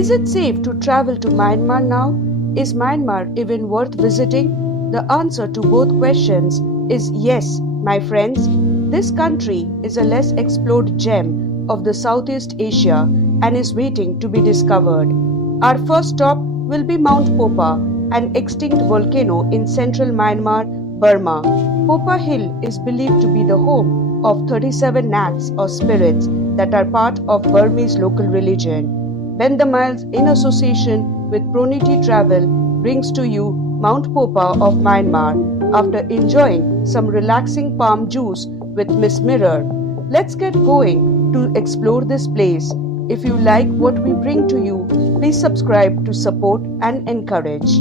Is it safe to travel to Myanmar now? Is Myanmar even worth visiting? The answer to both questions is yes, my friends. This country is a less explored gem of the Southeast Asia and is waiting to be discovered. Our first stop will be Mount Popa, an extinct volcano in central Myanmar, Burma. Popa Hill is believed to be the home of 37 nats or spirits that are part of Burmese local religion. Spend the miles in association with Proniti Travel brings to you Mount Popa of Myanmar after enjoying some relaxing palm juice with Miss Mirror. Let's get going to explore this place. If you like what we bring to you, please subscribe to support and encourage.